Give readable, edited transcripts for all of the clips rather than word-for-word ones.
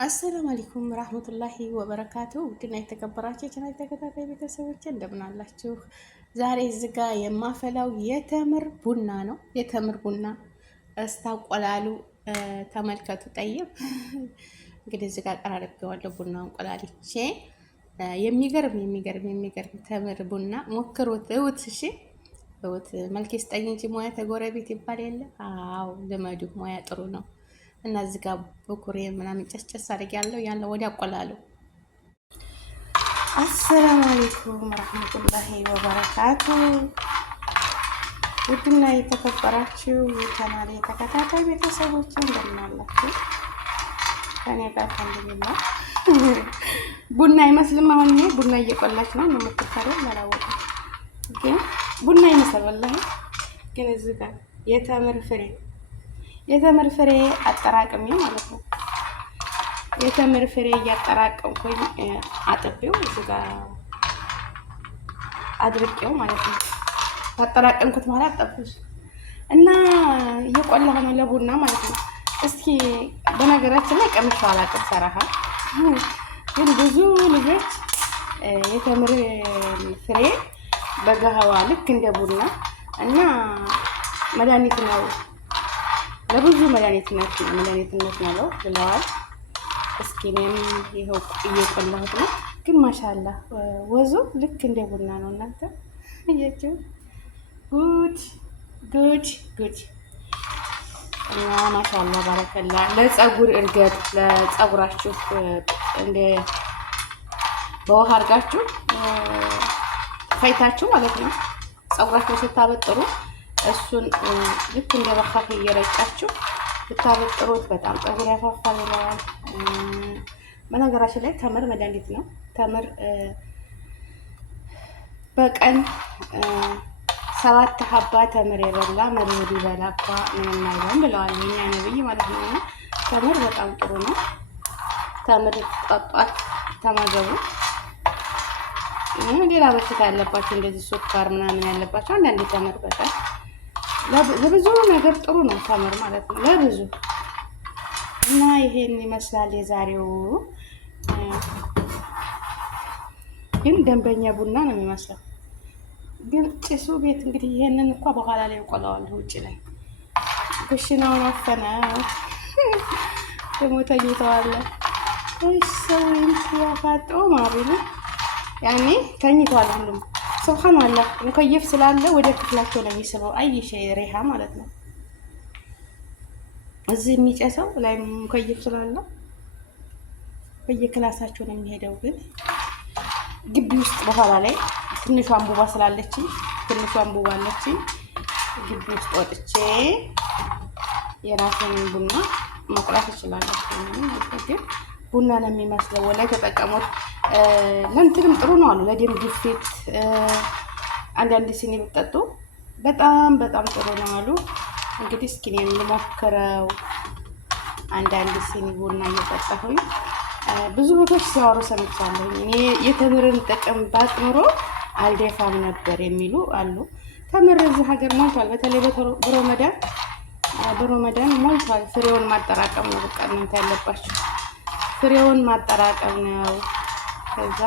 አሰላሙ አለይኩም ረህመቱላሂ ወበረካቱ። ውድና የተከበራችሁ የቻናል ተከታታይ ቤተሰቦች እንደምን አላችሁ? ዛሬ እዚህ ጋር የማፈላው የተምር ቡና ነው። የተምር ቡና እስታቆላሉ ተመልከቱ። ጠይብ እንግዲህ እዚህ ጋር ቀራርቤዋለሁ። ቡናውን ቆላልቼ የሚገርም ተምር ቡና ሞክሩት፣ እውት። እሺ እውት። መልክ ስጠኝ እንጂ ሙያ ተጎረቤት ይባል የለ? አዎ ልመዱ፣ ሙያ ጥሩ ነው። እና እዚህ ጋር በኩሬ ምናምን ጨስጨስ አድርጌያለሁ። ያለው ወዲያ አቆላለሁ። አሰላሙ አለይኩም ወራህመቱላሂ ወበረካቱ። ውድና የተከበራችሁ የቻናሌ ተከታታይ ቤተሰቦች እንደምን አላችሁ? ከኔ ጋር አልሐምዱሊላህ። ቡና አይመስልም። አሁን እኔ ቡና እየቆላች ነው የምትሰራው። አላወቅም ግን ቡና ይመስላል ወላሂ። ግን እዚህ ጋር የተምር ፍሬ አጠራቅሜ ማለት ነው። የተምር ፍሬ እያጠራቀምኩኝ አጥቤው እዚህ ጋር አድርቄው ማለት ነው። አጠራቀምኩት በኋላ አጠብኩት እና እየቆላሁ ነው ለቡና ማለት ነው። እስኪ በነገራችን ላይ ቀምሼው አላውቅም ሰራሃ፣ ግን ብዙ ልጆች የተምር ፍሬ በገሃዋ ልክ እንደ ቡና እና መድኃኒት ነው ለብዙ መድኃኒትነት ነው ብለዋል። እስኪ እኔም ይኸው እየቆላሁት ነው። ግን ማሻአላህ ወዙ ልክ እንደ ቡና ነው። እናንተ እያችሁ ጉድ እና ማሻአላህ ባረከላ። ለፀጉር እድገት ለፀጉራችሁ እንደ በውሃ አድርጋችሁ ፈይታችሁ ማለት ነው ፀጉራችሁ ስታበጥሩ እሱን ልክ እንደ በካፍ እየረጫችሁ ብታበጥሩት በጣም ፀጉር ያፋፋል ይለዋል። በነገራችን ላይ ተምር መድኃኒት ነው። ተምር በቀን 7 ሀባ ተምር የበላ መርዝ ይበላ እኮ ምንም አይልም ብለዋል የኛ ነብይ ማለት ነው። እና ተምር በጣም ጥሩ ነው። ተምር ጠጧት፣ ተመገቡ። ሌላ በሽታ ያለባቸው እንደዚህ ሱካር ምናምን ያለባቸው አንዳንድ ተምር በቀን ለብዙ ነገር ጥሩ ነው ተምር ማለት ነው፣ ለብዙ እና ይሄን ይመስላል የዛሬው። ግን ደንበኛ ቡና ነው የሚመስለው። ግን ጭሱ ቤት እንግዲህ ይሄንን እንኳን በኋላ ላይ እንቆላዋለሁ ውጭ ላይ። ኩሽናውን አፈነው ደግሞ ተኝተዋል። እሺ ሰውን ያፋጠው ማሪሉ ያኔ ተኝተዋል ሁሉም። ሱብሃንአላህ ሙከየፍ ስላለ ወደ ክፍላቸው ነው የሚስበው። አይሽ ሪሃ ማለት ነው። እዚህ የሚጨሰው ላይ ሙከየፍ ስላለ በየክላሳቸው ነው የሚሄደው። ግን ግቢ ውስጥ በኋላ ላይ ትንሿ አንቡባ ስላለች ግቢ ውስጥ ወጥቼ የራሴን ቡና መቁላት እችላለሁ። ግን ቡና ነው የሚመስለው። ወላይ ተጠቀሙት። ለእንትንም ጥሩ ነው አሉ፣ ለደም ግፊት አንዳንድ ሲኒ ብትጠጡ በጣም ጥሩ ነው አሉ። እንግዲህ እስኪ እኔም ልሞክረው። አንዳንድ ሲኒ ቡና እየጠጣሁኝ ብዙ ቦታዎች ሲያወሩ ሰምቻለሁ። እኔ የተምርን ጥቅም ባጥምሮ አልደፋም ነበር የሚሉ አሉ። ተምር እዚህ ሀገር ሞልቷል። በተለይ በሮመዳን ሞልቷል። ፍሬውን ማጠራቀም ነው በቃ እናንተ ያለባችሁ፣ ፍሬውን ማጠራቀም ነው። ከዛ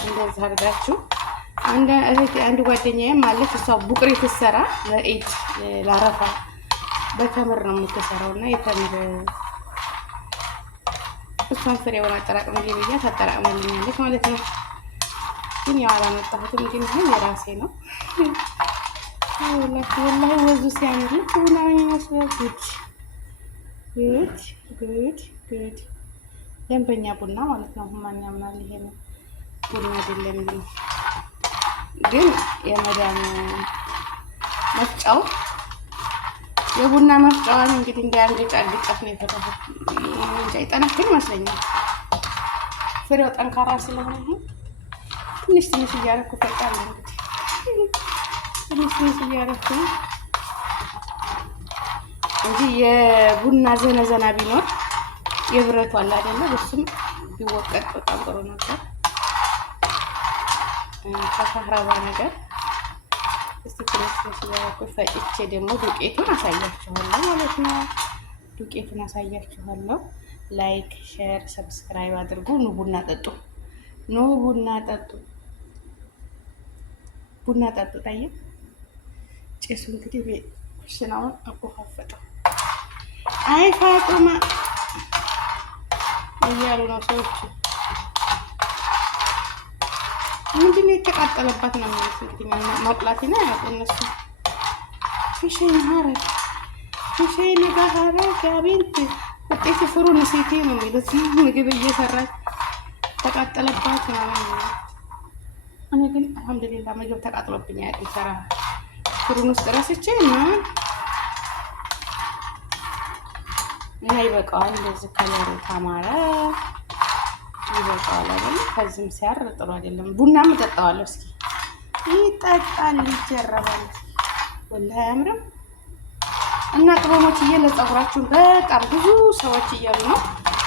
እንደዛ አድርጋችሁ አንድ ጓደኛዬም አለች፣ እሷ ቡቅሪ ትሰራ ለኢድ ላረፋ በተምር ነው የምትሰራው። እና የተምር እሷን ፍሬውን አጠራቅምልኝ ብያት አጠራቅምልኛለች ማለት ነው። ግን ያው አላመጣሁትም፣ ግን ይሄ የራሴ ነው። ወላሂ ወዙ ሲያምር ቡና ይመስላል። ጉድ ደንበኛ ቡና ማለት ነው። ማን ያምናል? ይሄ ነው ቡና አይደለም። ግን የመዳን መፍጫው የቡና መፍጫዋን እንግዲህ እንዳያንገጫግጫት ነው የተባለው። እንጃ ይጠነክር ይመስለኛል። ፍሬው ጠንካራ ስለሆነ ትንሽ እያደረኩ ፈጫለሁ። እንግዲህ ትንሽ እያደረኩ እንጂ የቡና ዘነዘና ቢኖር የብረቱ አለ አይደለ? በሱም ቢወቀጥ በጣም ጥሩ ነበር። ከካህራባ ነገር እስቲ ትንሽ ያረኩ ፈጭቼ ደግሞ ዱቄቱን አሳያችኋለሁ ማለት ነው። ዱቄቱን አሳያችኋለሁ። ላይክ፣ ሼር፣ ሰብስክራይብ አድርጉ። ኑ ቡና ጠጡ። ኑ ቡና ጠጡ። ቡና ጠጡ። ታየ ጭሱ እንግዲህ ኩሽናውን አቆፋፈጠው። አይ ፋጡማ እያሉ ነው ሰዎቹ። ምንድን ነው የተቃጠለባት ነው የሚሉት። እንግዲህ ማቅላት ነው ያውቁ እነሱ። ፊሸይ ሀረግ ፊሸይ ነጋሀረግ አቤንት ውጤት ፍሩ ንሴቴ ነው የሚሉት። ምግብ እየሰራች ተቃጠለባት ነው። እኔ ግን አልሐምዱሊላህ ምግብ ተቃጥሎብኝ አያውቅም። ሰራ ፍሩን ውስጥ ረስቼ እና ይበቃዋል። እንደዚህ ከለሩ ካማረ ይበቃዋል አይደል? ከዚህም ሲያር ጥሩ አይደለም። ቡናም እጠጣዋለሁ። እስኪ ይጠጣል፣ ይጀረባል። ወላሂ አያምርም። እና ቅመሞችዬ ለፀጉራችሁ በጣም ብዙ ሰዎች እያሉ ነው።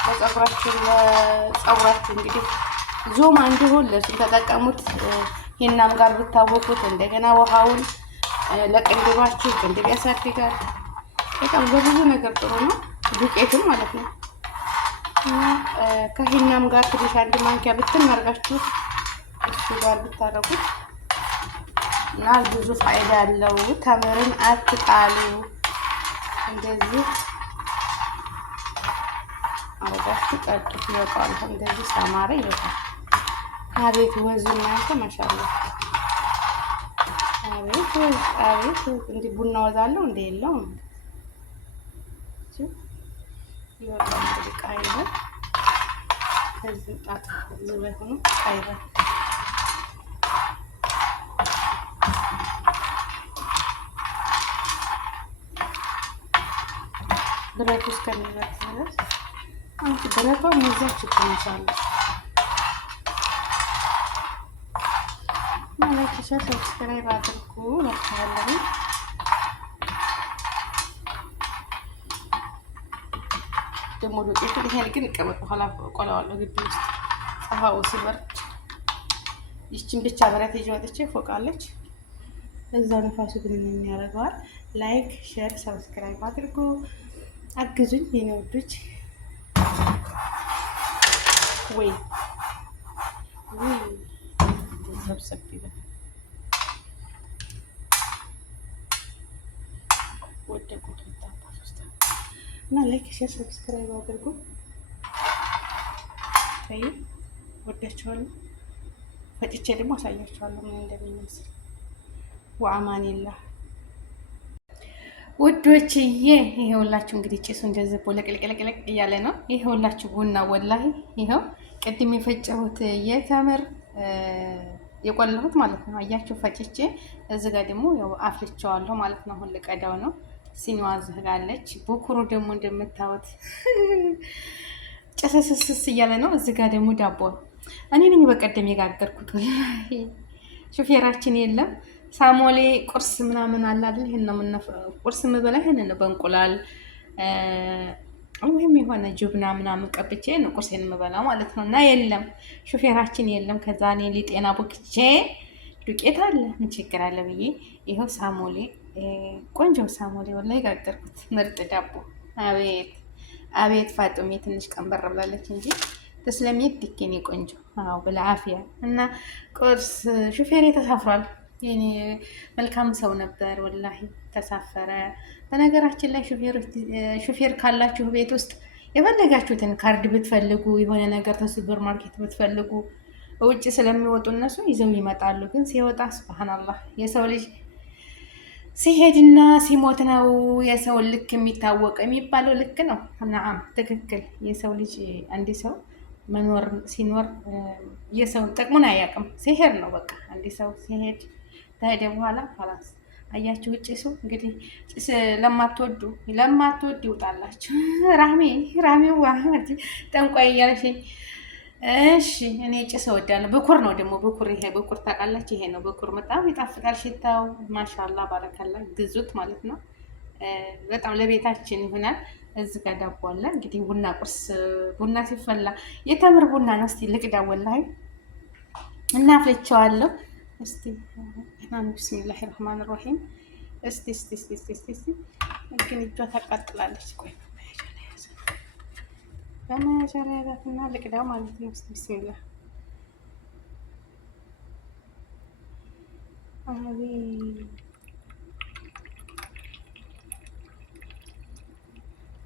ለፀጉራችሁ እንግዲህ ዞማ እንዲሆን ለሱን ተጠቀሙት። ሂናም ጋር ብታወቁት እንደገና ውሃውን ለቅንድባችሁ ቅንድብ ያሳድጋል። በጣም በብዙ ነገር ጥሩ ነው። ዱቄትም ማለት ነው። እና ከሂናም ጋር ትንሽ አንድ ማንኪያ ብትን አድርጋችሁ እሱ ጋር ብታረጉት እና ብዙ ፋይዳ አለው። ተምርን አትጣሉ። እንደዚህ አረጋችሁ ጠጡት። ይበቃል። እንደዚህ ሳማረ ይበቃል። አቤት ወዙ እናንተ ማሻአላ። አቤት ወዝ፣ አቤት እንዴ! ቡና ወዛለው እንደ የለውም። ይበቃል። እንግዲህ ቃይበ ከዚህ ጣት ዝበይ ሆኖ ቃይበ ብረቱ እስከሚበርድ ድረስ አንቺ ብረቷ ሙዛች ትንሻለች። ማለት ሰብስክራይብ አድርጉ። ለካለኝ ደግሞ ዱቄቱ ይሄን ግን እቀመጥ በኋላ ቆላዋለሁ። ግቢ ውስጥ ፀሐዩ ሲበርድ ይችን ብቻ ብረት ይዤ ወጥቼ ፎቃለች። እዛ ነፋሱ ግን ምን ያደርገዋል? ላይክ፣ ሼር፣ ሰብስክራይብ አድርጉ። አግዙኝ የኔ ወዶች። ወይ ሰብሰብ ይበል ወደቁት እና ላይክ፣ ሼር፣ ሰብስክራይብ አድርጉ። ታዩ ወዳችኋለሁ። ፈጭቼ ደግሞ አሳያችኋለሁ ምን እንደሚመስል። ወአማኒላህ ውዶችዬ። ይሄውላችሁ እንግዲህ ጭሱ እንደዚህ ቦለቅልቅልቅልቅ እያለ ነው። ይሄውላችሁ ቡና ወላሂ ይሄው ቅድም የፈጨሁት የተምር የቆለሁት ማለት ነው። አያችሁ ፈጭቼ እዚህ ጋር ደግሞ ያው አፍልቼዋለሁ ማለት ነው። አሁን ልቀዳው ነው። ሲኒዋ ዝህጋለች። ቡኩሩ ደግሞ እንደምታዩት ጨሰስስስ እያለ ነው። እዚህ ጋር ደግሞ ዳቦ እኔ ነኝ በቀደም የጋገርኩት። ወላሂ ሹፌራችን የለም። ሳሞሌ ቁርስ ምናምን አለ አይደል? ይሄን ነው ቁርስ የምበላ ይሄን ነው በእንቁላል ወይም የሆነ ጁብና ምናምን ቀብቼ ነው ቁርሴን የምበላ ማለት ነው። እና የለም ሹፌራችን የለም። ከዛ እኔ ሊጤና ቦክቼ ዱቄት አለ ምን ችግር አለ ብዬ ይኸው ሳሞሌ ቆንጆ ሳሞሌ ወላሂ ጋገርኩት። ምርጥ ዳቦ። አቤት አቤት ፋጡሜ ትንሽ ቀንበር ብላለች እንጂ ተስለሚት ዲኬኔ ቆንጆ። አዎ ብለአፍያ እና ቁርስ ሹፌሬ ተሳፍሯል። የኔ መልካም ሰው ነበር ወላሂ ተሳፈረ። በነገራችን ላይ ሹፌር ካላችሁ ቤት ውስጥ የፈለጋችሁትን ካርድ ብትፈልጉ የሆነ ነገር ከሱፐር ማርኬት ብትፈልጉ ውጭ ስለሚወጡ እነሱ ይዘው ይመጣሉ። ግን ሲወጣ ሱብሃንአላህ የሰው ልጅ ሲሄድና ሲሞት ነው የሰው ልክ የሚታወቅ የሚባለው ልክ ነው። ናም ትክክል። የሰው ልጅ አንድ ሰው መኖር ሲኖር የሰው ጥቅሙን አያውቅም። ሲሄድ ነው በቃ አንድ ሰው ሲሄድ ከሄደ በኋላ ኋላስ አያችሁ ጭሱ እንግዲህ ጭስ ለማትወዱ ይውጣላችሁ። ራሜዋ ጠንቋይ እያልሽኝ። እሺ እኔ ጭስ እወዳለሁ። ብኩር ነው ደግሞ ብኩር። ይሄ ብኩር ታውቃላችሁ? ይሄ ነው ብኩር። በጣም ይጣፍጣል ሽታው። ማሻአላ ባረካላ። ግዙት ማለት ነው። በጣም ለቤታችን ይሆናል። እዚህ ጋር ዳቦ አለ እንግዲህ ቡና ቁርስ ቡና ሲፈላ የተምር ቡና ነው። እስቲ ልቅዳው ወላሂ እና አፍልቼዋለሁ። እስቲ ቢስሚላሂ ረህማን ረሂም። እስቲ ግን እጇ ታቃጥላለች። ቆይ በመጀረሪያትና ልቅዳው ማለት ነው። እስኪ ቢስሚላህ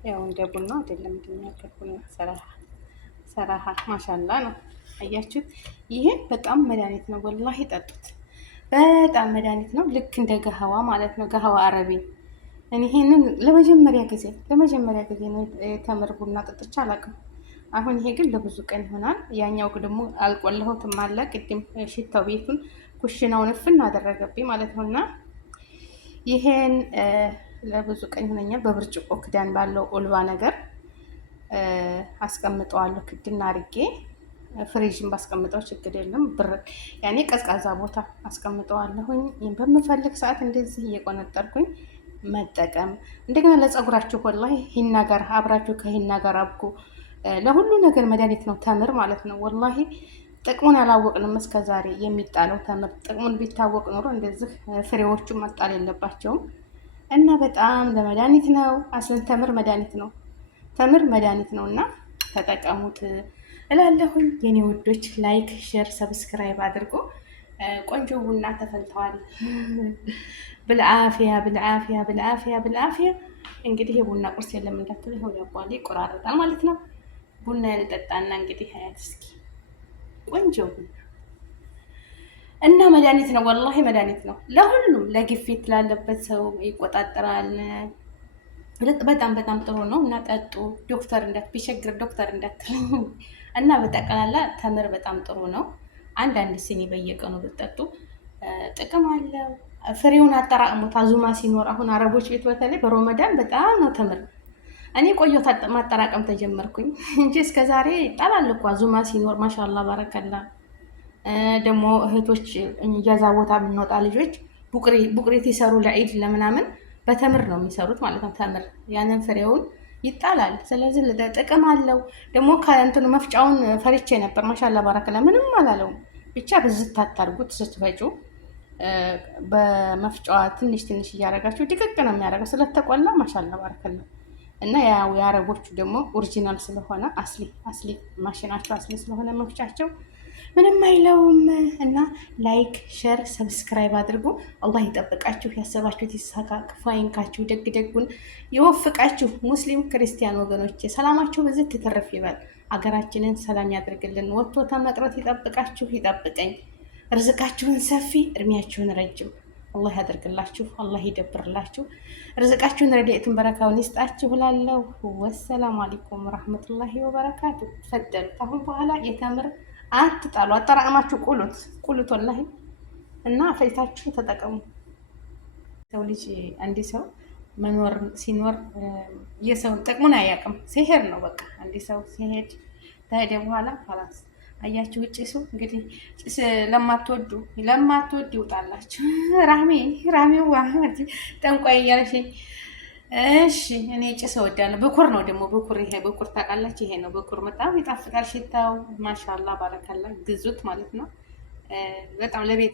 ያው እንደ ቡና አይደለም እንደሚያከል ቡና ሰራሃ ማሻላ ነው። አያችሁት? ይሄ በጣም መድኃኒት ነው። ወላሂ ጠጡት። በጣም መድኃኒት ነው። ልክ እንደ ገህዋ ማለት ነው። ገህዋ አረቢ። እኔ ይሄንን ለመጀመሪያ ጊዜ ነው የተምር ቡና ጠጥቼ አላውቅም። አሁን ይሄ ግን ለብዙ ቀን ይሆናል። ያኛው ደግሞ አልቆለሁትም አለ ቅድም ሽታው ቤቱን ኩሽናውን እፍን አደረገብኝ ማለት ነው። እና ይሄን ለብዙ ቀን ይሆነኛል። በብርጭቆ ክዳን ባለው ኦልባ ነገር አስቀምጠዋለሁ። ክድና አርጌ ፍሪጅን ባስቀምጠው ችግር የለም። ያኔ ቀዝቃዛ ቦታ አስቀምጠዋለሁኝ። በምፈልግ ሰዓት እንደዚህ እየቆነጠርኩኝ መጠቀም። እንደገና ለፀጉራችሁ ወላሂ ሂና ጋር አብራችሁ ከሂና ጋር አብኩ። ለሁሉ ነገር መድኃኒት ነው ተምር ማለት ነው። ወላሂ ጥቅሙን አላወቅንም እስከዛሬ። የሚጣለው ተምር ጥቅሙን ቢታወቅ ኖሮ እንደዚህ ፍሬዎቹ መጣል የለባቸውም። እና በጣም ለመድኃኒት ነው። አስለን ተምር መድኃኒት ነው። ተምር መድኃኒት ነው እና ተጠቀሙት እላለሁኝ የኔ ውዶች። ላይክ፣ ሼር፣ ሰብስክራይብ አድርጎ ቆንጆ ቡና ተፈልተዋል። ብልአፊያ ብልአፊያ ብልአፊያ ብልአፊያ። እንግዲህ የቡና ቁርስ የለም እንዳትሉ ይኸው ያቧሌ ይቆራረጣል ማለት ነው። ቡና ያልጠጣና እንግዲህ ሀያት እስኪ ቆንጆ ቡና እና መድኃኒት ነው። ወላሂ መድኃኒት ነው ለሁሉም። ለግፊት ላለበት ሰው ይቆጣጠራል። በጣም በጣም ጥሩ ነው እና ጠጡ። ዶክተር ቢቸግር ዶክተር እንዳትልኝ እና በጠቅላላ ተምር በጣም ጥሩ ነው። አንዳንድ ሲኒ በየቀኑ ብትጠጡ ጥቅም አለው። ፍሬውን አጠራቅሙት። አዙማ ሲኖር አሁን አረቦች ቤት በተለይ በሮመዳን በጣም ነው ተምር። እኔ ቆየሁ ማጠራቀም ተጀመርኩኝ እንጂ እስከዛሬ ይጣላል እኮ አዙማ ሲኖር። ማሻአላ ባረከላ። ደግሞ እህቶች እጃዛ ቦታ የምንወጣ ልጆች ቡቅሬት ይሰሩ ለዒድ ለምናምን በተምር ነው የሚሰሩት ማለት ነው። ተምር ያንን ፍሬውን ይጣላል። ስለዚህ ጥቅም አለው። ደግሞ ከእንትኑ መፍጫውን ፈርቼ ነበር። ማሻአላ ባረከላ ምንም አላለውም። ብቻ ብዝት አታርጉት ስትፈጩ። በመፍጫዋ ትንሽ ትንሽ እያደረጋችሁ ድቅቅ ነው የሚያደርገው ስለተቆላ። ማሻአላ ባረከላ። እና ያው የአረቦቹ ደግሞ ኦሪጂናል ስለሆነ አስሊ ማሽናቸው አስሊ ስለሆነ መፍጫቸው ምንም አይለውም። እና ላይክ፣ ሼር፣ ሰብስክራይብ አድርጉ። አላህ ይጠብቃችሁ። ያሰባችሁት ይሳካ፣ ክፉ አይንካችሁ፣ ደግ ደጉን ይወፍቃችሁ። ሙስሊም ክርስቲያን ወገኖቼ ሰላማችሁ በዚህ ትተረፍ ይበል። አገራችንን ሰላም ያድርግልን። ወጥቶ ተመቅረት ይጠብቃችሁ፣ ይጠብቀኝ። ርዝቃችሁን ሰፊ፣ እድሜያችሁን ረጅም አላህ ያደርግላችሁ። አላህ ይደብርላችሁ። ርዝቃችሁን ረድኤቱን በረካውን ይስጣችሁ እላለሁ። ወሰላሙ አለይኩም ወራህመቱላሂ ወበረካቱ። ፈደሉ። ካሁን በኋላ የተምር አትጣሉ። አጠራቅማችሁ ቁሉት ወላሂ እና ፈይታችሁ ተጠቀሙ። ሰው ልጅ አንድ ሰው መኖር ሲኖር የሰው ጥቅሙን አያውቅም። ሲሄድ ነው በቃ። አንድ ሰው ሲሄድ ከሄደ በኋላ ኋላስ አያችሁ። ጭሱ እንግዲህ ጭስ ለማትወዱ ይውጣላችሁ። ራሜዋ ጠንቋይ እያለሽኝ። እሺ እኔ ጭስ እወዳለሁ። ብኩር ነው ደግሞ ብኩር። ይሄ ብኩር ታውቃላችሁ? ይሄ ነው ብኩር። በጣም ይጣፍጣል ሽታው። ማሻአላ ባረከላ። ግዙት ማለት ነው። በጣም ለቤት